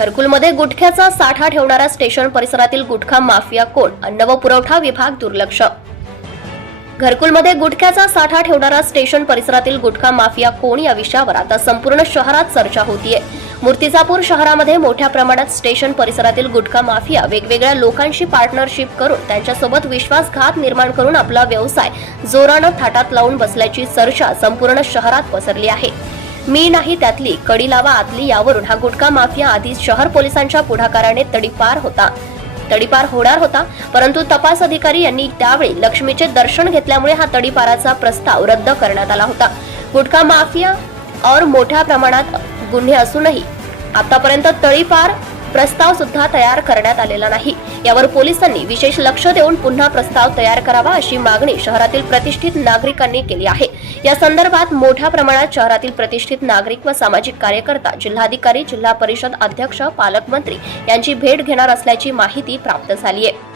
घरकुलमध्ये गुटख्याचा साठा ठेवणारा स्टेशन परिसरातील गुटखा माफिया कोण? अन्न व पुरवठा विभाग दुर्लक्ष. घरकुलमध्ये गुटख्याचा साठा ठेवणारा स्टेशन परिसरातील गुटखा माफिया कोण या विषयावर आता संपूर्ण शहरात चर्चा होतीये. मूर्तिजापूर शहरामध्ये मोठ्या प्रमाणात स्टेशन परिसरातील गुटखा माफिया वेगवेगळ्या लोकांशी पार्टनरशिप करून त्यांच्यासोबत विश्वासघात निर्माण करून आपला व्यवसाय जोरानं थाटात लावून बसल्याची चर्चा संपूर्ण शहरात पसरली आहे. मी नाही त्यातली कडी लावा आतली यावरून हा गुटखा माफिया आधी शहर पोलिसांच्या पुढाकाराने तडीपार होणार होता, परंतु तपास अधिकारी यांनी त्यावेळी लक्ष्मीचे दर्शन घेतल्यामुळे हा तडीपाराचा प्रस्ताव रद्द करण्यात आला होता. गुटखा माफिया और मोठ्या प्रमाणात गुन्हे असूनही आतापर्यंत तडीपार प्रस्ताव सुद्धा तयार करण्यात आलेला नाही. यावर पोलिसांनी विशेष लक्ष देऊन पुन्हा प्रस्ताव तयार करावा अशी मागणी शहरातील प्रतिष्ठित नागरिकांनी केली आहे. या संदर्भात मोठ्या प्रमाणात शहरातील प्रतिष्ठित नागरिक व सामाजिक कार्यकर्ता, जिल्हाधिकारी, जिल्हा परिषद अध्यक्ष, पालकमंत्री यांची भेट घेणार असल्याची माहिती प्राप्त झाली आहे.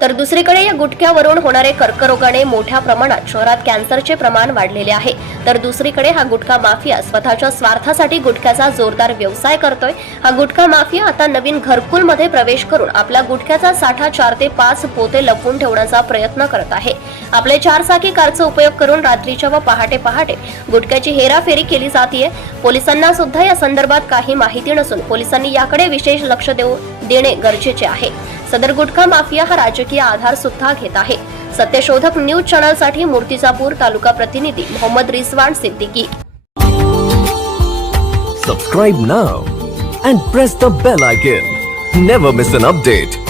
तर दुसरीकडे या गुटख्यावरून होणारे कर्करोगाने मोठ्या प्रमाणात शहरात कॅन्सरचे प्रमाण वाढलेले आहे. तर दुसरीकडे हा गुटखा माफिया स्वतःच्या स्वार्थासाठी गुटख्याचा जोरदार व्यवसाय करतोय. हा गुटखा माफिया आता नवीन घरकुलमध्ये प्रवेश करून आपला गुटख्याचा साठा 4 ते 5 पोते लपवून ठेवण्याचा प्रयत्न करत आहे. आपले 4 चाकी कारचा उपयोग करून रात्रीच्या व पहाटे गुटख्याची हेराफेरी केली जाते. पोलिसांना सुद्धा या संदर्भात काही माहिती नसून पोलिसांनी याकडे विशेष लक्ष देणे गरजेचे आहे. सदर गुटखा माफिया हा राजकीय आधार सुद्धा घेत आहे. सत्यशोधक न्यूज चॅनल साठी मूर्तिजापूर तालुका प्रतिनिधी Mohammed Rizwan Siddiqui. Subscribe now and press the bell icon. Never miss an update.